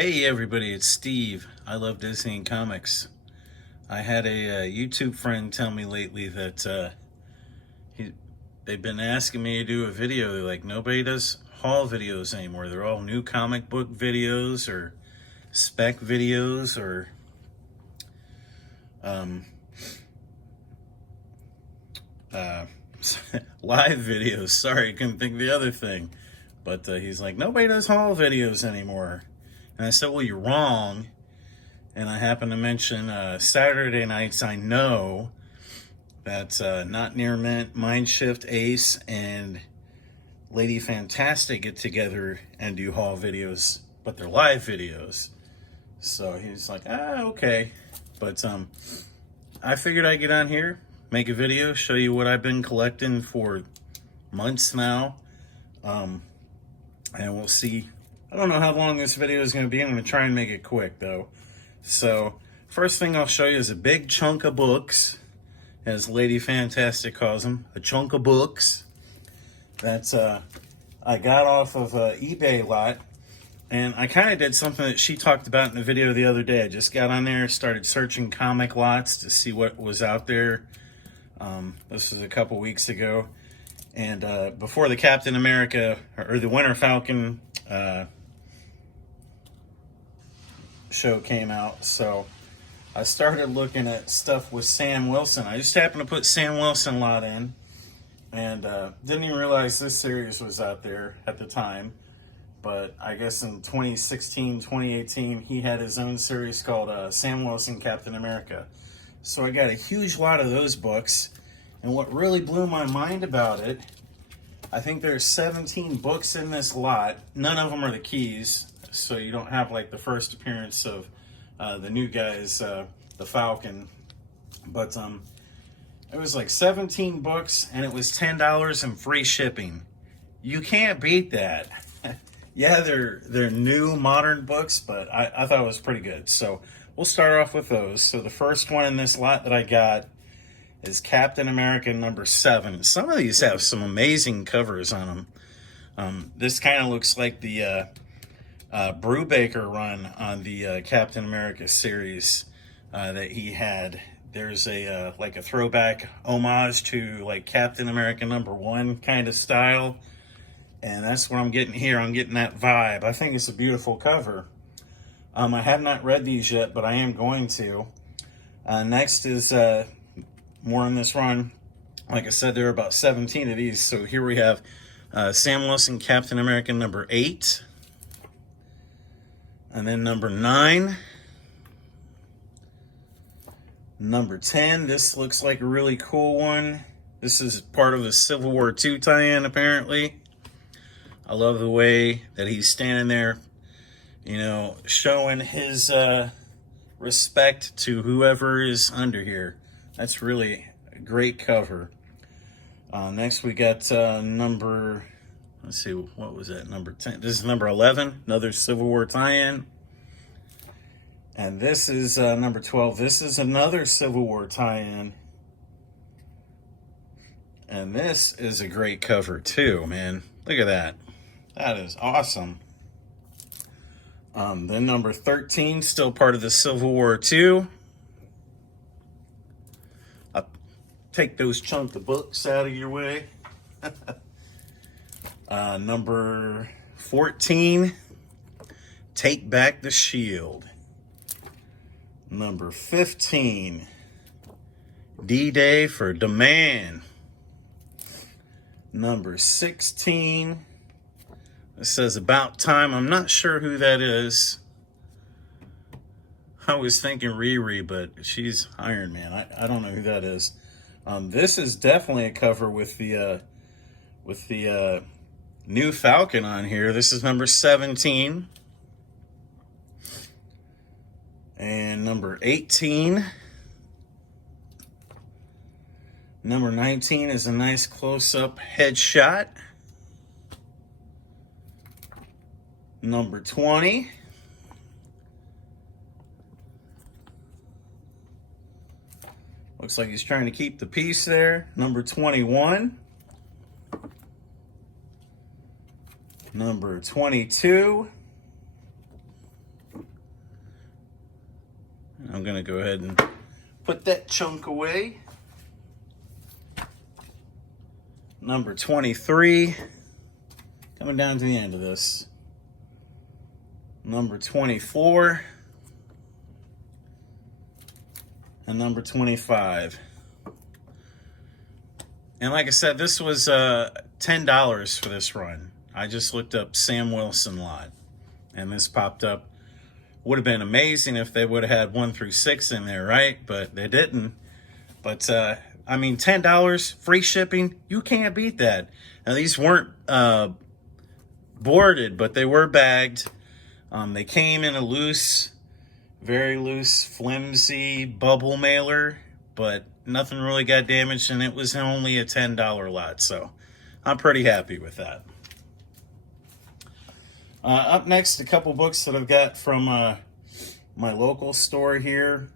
Hey everybody, it's Steve. I love Disney and comics. I had a YouTube friend tell me lately that they've been asking me to do a video. They're like, nobody does haul videos anymore. They're all new comic book videos or spec videos or um, uh, live videos. Sorry, I couldn't think of the other thing. But he's like, nobody does haul videos anymore. And I said, well, you're wrong. And I happen to mention Saturday nights. I know that Not Near Mint, Mindshift, Ace, and Lady Fantastic get together and do haul videos, but they're live videos. So he's like, okay. But I figured I'd get on here, make a video, show you what I've been collecting for months now. And we'll see. I don't know how long this video is going to be. I'm going to try and make it quick, though. So, first thing I'll show you is a big chunk of books, as Lady Fantastic calls them, a chunk of books. That's, I got off of eBay lot, and I kind of did something that she talked about in the video the other day. I just got on there, started searching comic lots to see what was out there. This was a couple weeks ago. And before the Captain America, or the Winter Falcon show came out, so I started looking at stuff with Sam Wilson. I just happened to put Sam Wilson lot in, and didn't even realize this series was out there at the time. But I guess in 2016, 2018, he had his own series called Sam Wilson Captain America. So I got a huge lot of those books, and what really blew my mind about it, I think there's 17 books in this lot. None of them are the keys, so you don't have like the first appearance of the new guys, the Falcon. But it was like 17 books, and it was $10 and free shipping. You can't beat that. Yeah, they're new modern books, but I thought it was pretty good. So we'll start off with those. So the first one in this lot that I got is Captain America #7. Some of these have some amazing covers on them. This kind of looks like the Brubaker run on the Captain America series that he had. There's a like a throwback homage to like Captain America #1 kind of style, and that's what I'm getting here. I'm getting that vibe. I think it's a beautiful cover. I have not read these yet, but I am going to. Next is more in this run. Like I said, there are about 17 of these. So here we have Sam Wilson, Captain America #8. And then #9. #10. This looks like a really cool one. This is part of a Civil War II tie-in, apparently. I love the way that he's standing there, you know, showing his respect to whoever is under here. That's really a great cover. Next we got let's see, what was that, #10? This is #11, another Civil War tie-in. And this is #12. This is another Civil War tie-in. And this is a great cover too, man. Look at that. That is awesome. Then #13, still part of the Civil War II. Take those chunk of books out of your way. Number 14, Take Back the Shield. Number 15, D-Day for Demand. Number 16, it says About Time. I'm not sure who that is. I was thinking Riri, but she's Iron Man. I don't know who that is. This is definitely a cover with the new Falcon on here. This is number 17. And number 18. Number 19 is a nice close-up headshot. Number 20. Looks like he's trying to keep the peace there. Number 21. Number 22. I'm going to go ahead and put that chunk away. Number 23. Coming down to the end of this. Number 24. And number 25. And like I said, this was $10 for this run. I just looked up Sam Wilson lot, and this popped up. Would have been amazing if they would have had 1 through 6 in there, right? But they didn't. But I mean, $10 free shipping, you can't beat that. Now these weren't boarded, but they were bagged. They came in a loose, very loose, flimsy bubble mailer, but nothing really got damaged, and it was only a $10 lot, so I'm pretty happy with that. Up next, a couple books that I've got from my local store here.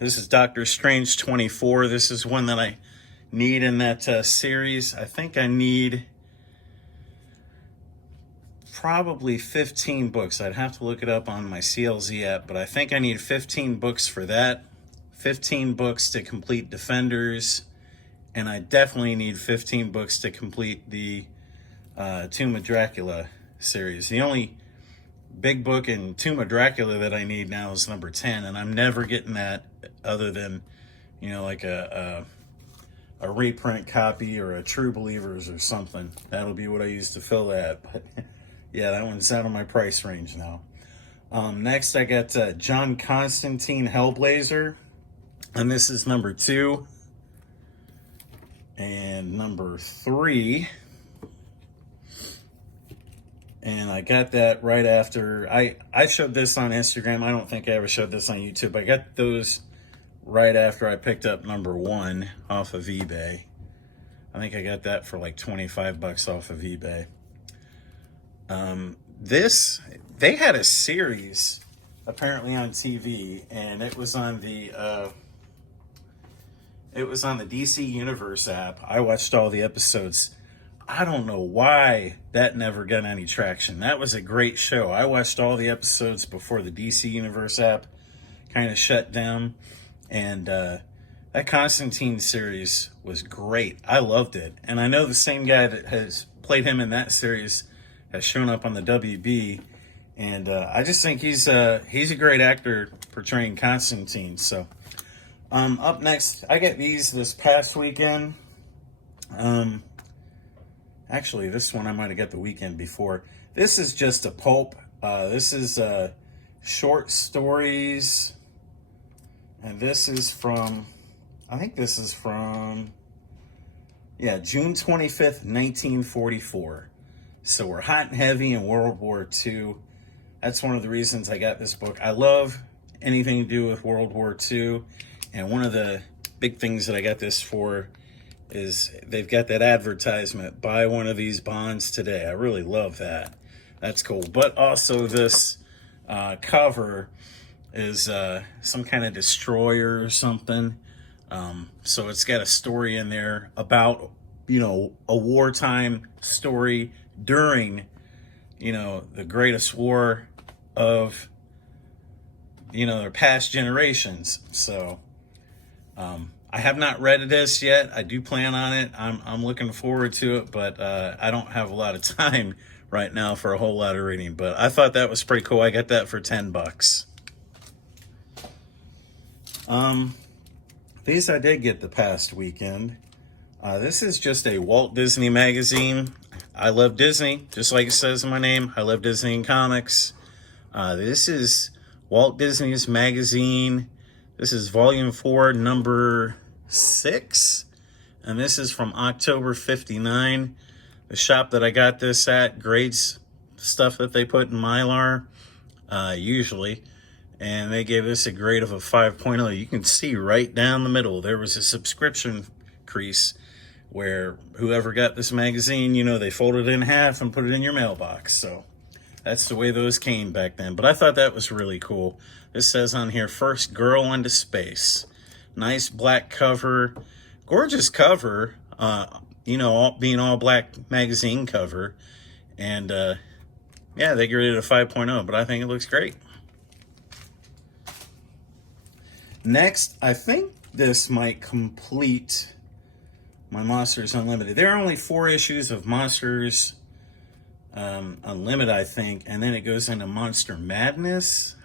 This is Doctor Strange 24. This is one that I need in that series. I think I need probably 15 books. I'd have to look it up on my CLZ app, but I think I need 15 books for that. 15 books to complete Defenders, and I definitely need 15 books to complete the Tomb of Dracula series. The only big book in Tomb of Dracula that I need now is number 10, and I'm never getting that other than, you know, like a reprint copy or a True Believers or something. That'll be what I use to fill that. But yeah, that one's out of my price range now. Next, I got John Constantine Hellblazer, and this is number 2 and number 3. And I got that right after I showed this on Instagram. I don't think I ever showed this on YouTube. I got those right after I picked up number 1 off of eBay. I think I got that for like 25 bucks off of eBay. They had a series apparently on TV, and it was on the DC Universe app. I watched all the episodes. I don't know why that never got any traction. That was a great show. I watched all the episodes before the DC Universe app kind of shut down. And that Constantine series was great. I loved it. And I know the same guy that has played him in that series has shown up on the WB. And I just think he's a great actor portraying Constantine. So up next, I got these this past weekend. Actually, this one I might have got the weekend before. This is just a pulp. This is short stories. And this is from, I think this is from, yeah, June 25th, 1944. So we're hot and heavy in World War II. That's one of the reasons I got this book. I love anything to do with World War II. And one of the big things that I got this for is they've got that advertisement, buy one of these bonds today. I really love that. That's cool. But also this cover is some kind of destroyer or something. So it's got a story in there about, you know, a wartime story during, you know, the greatest war of, you know, their past generations. So I have not read this yet. I do plan on it. I'm looking forward to it, but I don't have a lot of time right now for a whole lot of reading. But I thought that was pretty cool. I got that for 10 bucks. These I did get the past weekend. This is just a Walt Disney magazine. I love Disney, just like it says in my name. I love Disney and comics. This is Walt Disney's magazine. This is volume 4, number 6. And this is from October 59. The shop that I got this at grades stuff that they put in Mylar, usually. And they gave this a grade of a 5.0. You can see right down the middle, there was a subscription crease where whoever got this magazine, you know, they folded it in half and put it in your mailbox. So that's the way those came back then. But I thought that was really cool. This says on here, First Girl into Space. Nice black cover. Gorgeous cover. You know, being all black magazine cover. And yeah, they graded it a 5.0, but I think it looks great. Next, I think this might complete my Monsters Unlimited. There are only 4 issues of Monsters Unlimited, I think, and then it goes into Monster Madness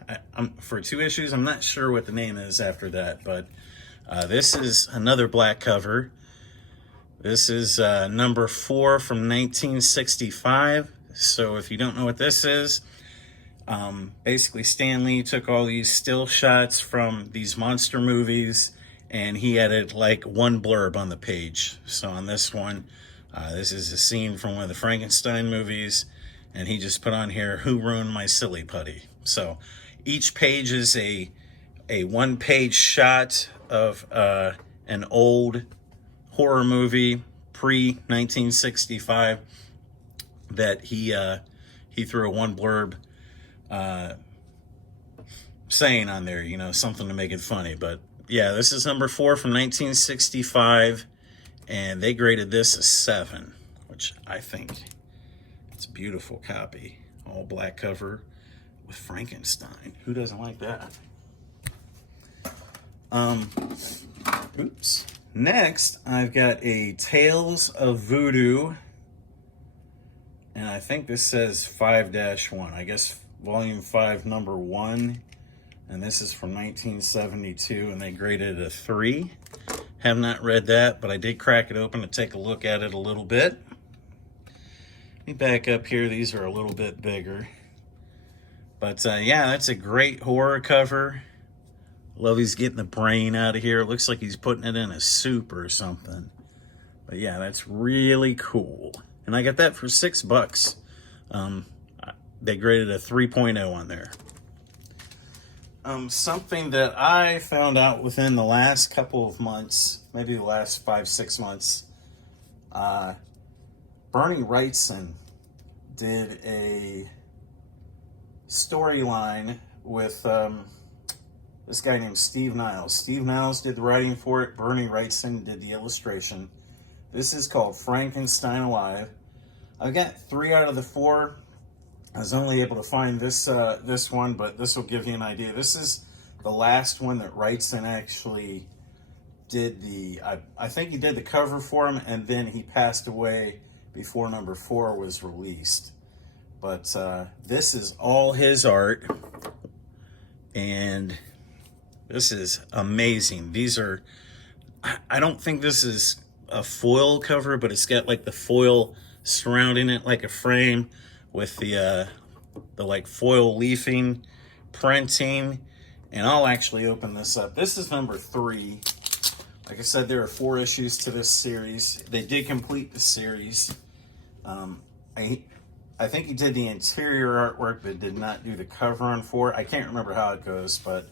for 2 issues. I'm not sure what the name is after that, but this is another black cover. This is number 4 from 1965. So if you don't know what this is, basically Stan Lee took all these still shots from these monster movies and he added like one blurb on the page. So on this one, this is a scene from one of the Frankenstein movies, and he just put on here, "Who ruined my silly putty?" So each page is a one-page shot of an old horror movie pre-1965 that he threw a one blurb saying on there, you know, something to make it funny. But yeah, this is number 4 from 1965, and they graded this a 7, which I think it's a beautiful copy. All black cover with Frankenstein. Who doesn't like that? Oops. Next, I've got a Tales of Voodoo, and I think this says 5-1. I guess volume 5, number 1, and this is from 1972, and they graded it a 3. Have not read that, but I did crack it open to take a look at it a little bit. Let me back up here. These are a little bit bigger. But yeah, that's a great horror cover. Love he's getting the brain out of here. It looks like he's putting it in a soup or something. But yeah, that's really cool. And I got that for $6. They graded a 3.0 on there. Something that I found out within the last couple of months, maybe the last 5-6 months, Bernie Wrightson did a storyline with this guy named Steve Niles. Steve Niles did the writing for it. Bernie Wrightson did the illustration. This is called Frankenstein Alive. I've got 3 out of the 4. I was only able to find this one, but this will give you an idea. This is the last one that Wrightson actually did I think he did the cover for him, and then he passed away before number 4 was released. But this is all his art, and this is amazing. These are, I don't think this is a foil cover, but it's got like the foil surrounding it like a frame with the like foil leafing, printing, and I'll actually open this up. This is number 3. Like I said, there are 4 issues to this series. They did complete the series. I think he did the interior artwork, but did not do the cover on 4. I can't remember how it goes, but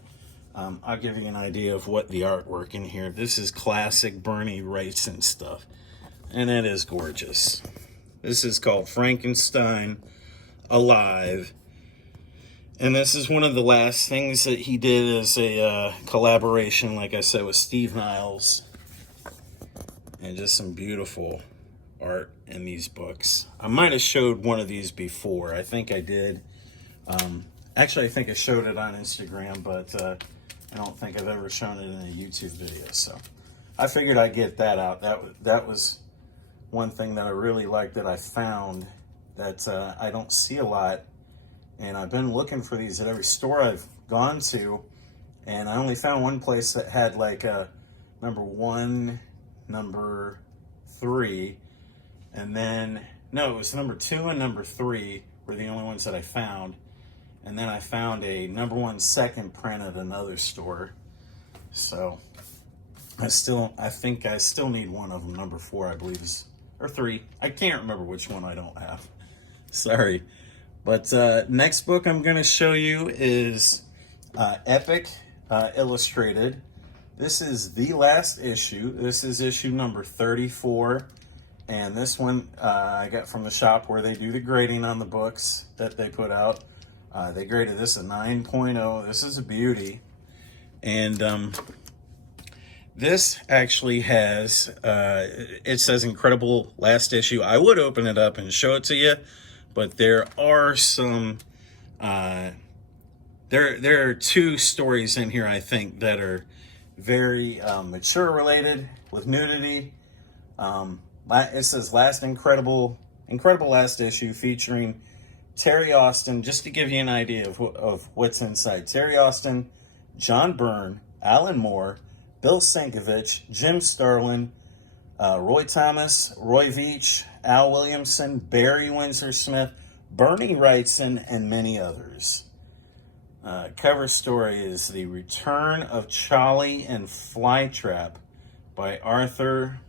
I'll give you an idea of what the artwork in here. This is classic Bernie Wrightson stuff, and it is gorgeous. This is called Frankenstein Alive, and this is one of the last things that he did as a collaboration, like I said, with Steve Niles, and just some beautiful art in these books. I might have showed one of these before. I think I did. Actually, I think I showed it on Instagram, but I don't think I've ever shown it in a YouTube video. So I figured I'd get that out. That was one thing that I really liked that I found that I don't see a lot. And I've been looking for these at every store I've gone to, and I only found one place that had like a number 1, number 3, and then, no, it was number 2 and number 3 were the only ones that I found. And then I found a number 1 second print at another store. So I think I still need one of them. Number 4, I believe, is, or 3. I can't remember which one I don't have. Sorry. But next book I'm going to show you is Epic Illustrated. This is the last issue. This is issue number 34. And this one I got from the shop where they do the grading on the books that they put out. They graded this a 9.0. This is a beauty. And this actually has, it says incredible last issue. I would open it up and show it to you, but there are some there are two stories in here, I think, that are very mature related with nudity. It says last incredible last issue featuring Terry Austin, just to give you an idea of what's inside. Terry Austin, John Byrne, Alan Moore, Bill Sienkiewicz, Jim Starlin, Roy Thomas, Roy Veitch, Al Williamson, Barry Windsor Smith, Bernie Wrightson, and many others. Cover story is The Return of Charlie and Flytrap by Arthur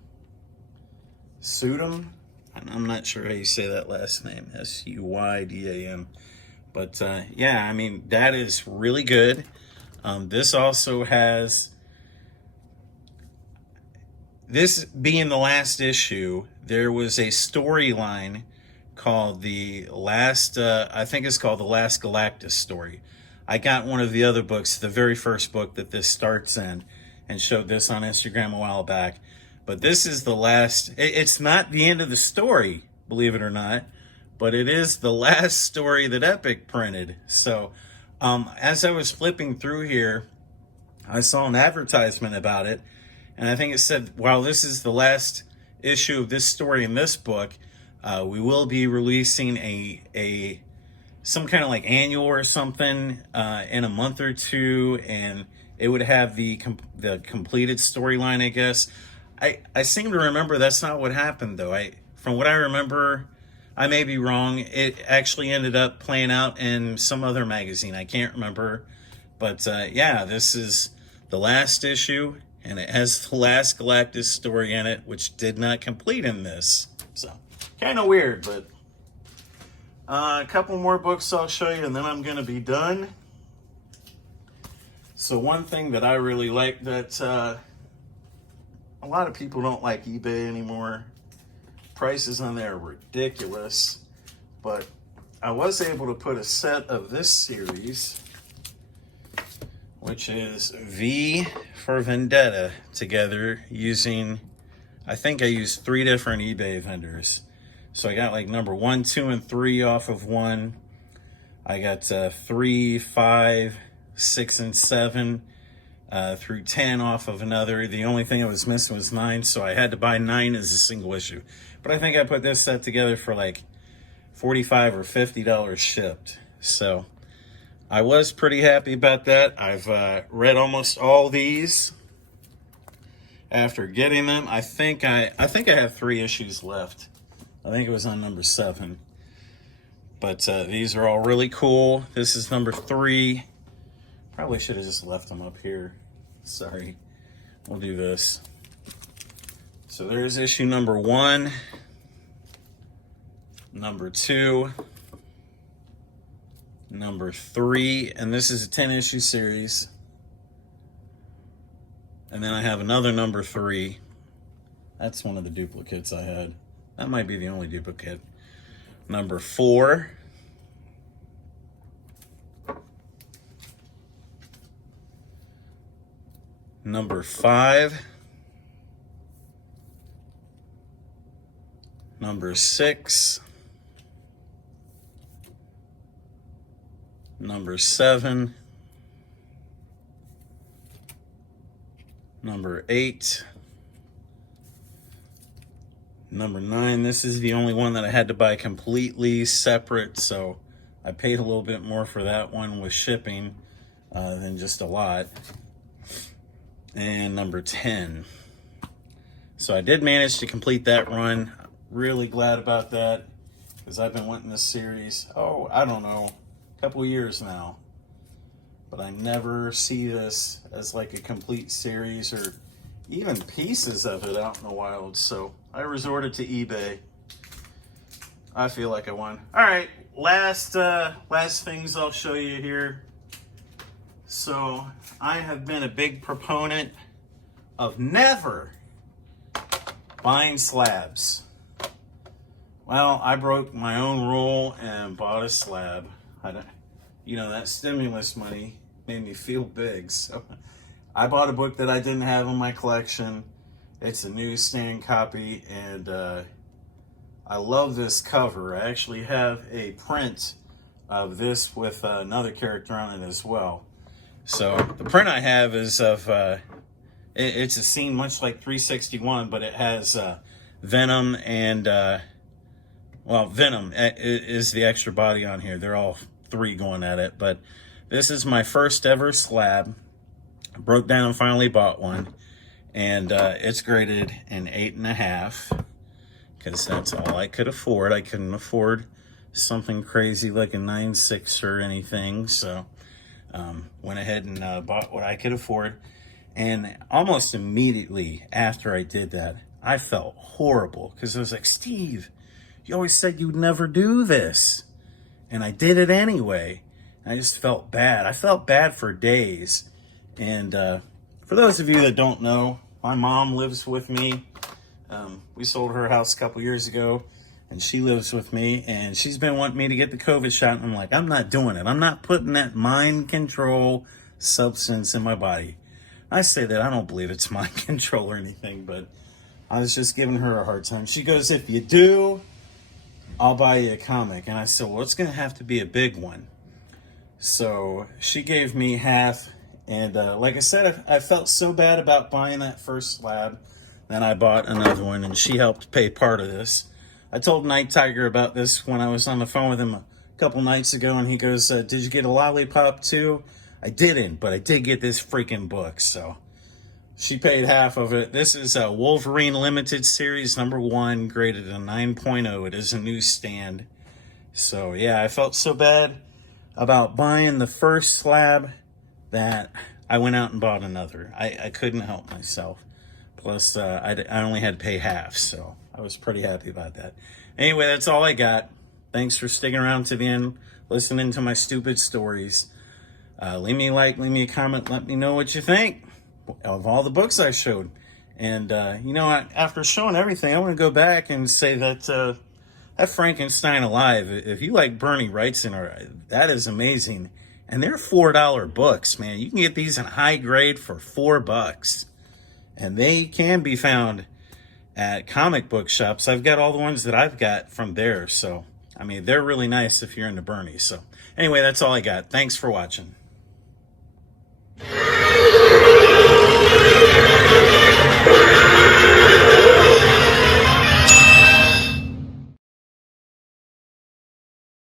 Sudam. I'm not sure how you say that last name, Suydam. But yeah, I mean, that is really good. This also has, this being the last issue, there was a storyline called the last, I think it's called the Last Galactus story. I got one of the other books, the very first book that this starts in, and showed this on Instagram a while back. But this is the last, it's not the end of the story, believe it or not, but it is the last story that Epic printed. So as I was flipping through here, I saw an advertisement about it, and I think it said, while this is the last issue of this story in this book, we will be releasing a some kind of like annual or something in a month or two, and it would have the completed storyline, I guess. I seem to remember that's not what happened, though. From what I remember, I may be wrong. It actually ended up playing out in some other magazine. I can't remember. But yeah, this is the last issue, and it has the Last Galactus story in it, which did not complete in this. So, kind of weird, but a couple more books I'll show you, and then I'm going to be done. So one thing that I really like that a lot of people don't like eBay anymore. Prices on there are ridiculous. But I was able to put a set of this series, which is V for Vendetta, together using, I think I used 3 different eBay vendors. So I got like number 1, 2, and 3 off of one. I got 3, 5, 6, and 7 through 10 off of another. The only thing I was missing was 9, so I had to buy 9 as a single issue. But I think I put this set together for like $45 or $50 shipped. So I was pretty happy about that. I've read almost all these after getting them. I think I have 3 issues left. I think it was on number 7. But these are all really cool. This is number 3. Probably should have just left them up here. Sorry. We'll do this. So there's issue number 1, number 2, number 3, and this is a 10-issue series. And then I have another number 3. That's one of the duplicates I had. That might be the only duplicate. Number 4. Number 5. Number 6. Number 7. Number 8. Number 9. This is the only one that I had to buy completely separate, so I paid a little bit more for that one with shipping than just a lot. And number 10. So I did manage to complete that run. Really glad about that, because I've been wanting this series, I don't know, a couple of years now. But I never see this as like a complete series or even pieces of it out in the wild. So I resorted to eBay. I feel like I won. All right, last things I'll show you here. So I have been a big proponent of never buying slabs. Well, I broke my own rule and bought a slab. That stimulus money made me feel big. So I bought a book that I didn't have in my collection. It's a newsstand copy, and I love this cover. I actually have a print of this with another character on it as well. So the print I have is of, it's a scene much like 361, but it has Venom and, well, Venom is the extra body on here. They're all three going at it, but this is my first ever slab. I broke down and finally bought one, and it's graded an 8.5 because that's all I could afford. I couldn't afford something crazy like a 9.6 or anything, so went ahead and bought what I could afford. And almost immediately after I did that, I felt horrible because I was like, Steve, you always said you'd never do this. And I did it anyway. I just felt bad. I felt bad for days. And for those of you that don't know, my mom lives with me. We sold her house a couple years ago, and she lives with me. And she's been wanting me to get the COVID shot. And I'm like, I'm not doing it. I'm not putting that mind control substance in my body. I say that I don't believe it's mind control or anything, but I was just giving her a hard time. She goes, if you do, I'll buy you a comic. And I said, well, it's going to have to be a big one. So she gave me half. And like I said, I felt so bad about buying that first slab. Then I bought another one, and she helped pay part of this. I told Night Tiger about this when I was on the phone with him a couple nights ago, and he goes, did you get a lollipop too? I didn't, but I did get this freaking book, so she paid half of it. This is a Wolverine Limited Series #1, graded a 9.0. It is a newsstand. So, yeah, I felt so bad about buying the first slab that I went out and bought another. I couldn't help myself. Plus, I only had to pay half, so I was pretty happy about that. Anyway, that's all I got. Thanks for sticking around to the end, listening to my stupid stories. Leave me a like, leave me a comment, let me know what you think of all the books I showed. And, you know, after showing everything, I want to go back and say that that Frankenstein Alive, if you like Bernie Wrightson, that is amazing. And they're $4 books, man. You can get these in high grade for $4. And they can be found at comic book shops. I've got all the ones that I've got from there. So, I mean, they're really nice if you're into Bernie. So, anyway, that's all I got. Thanks for watching.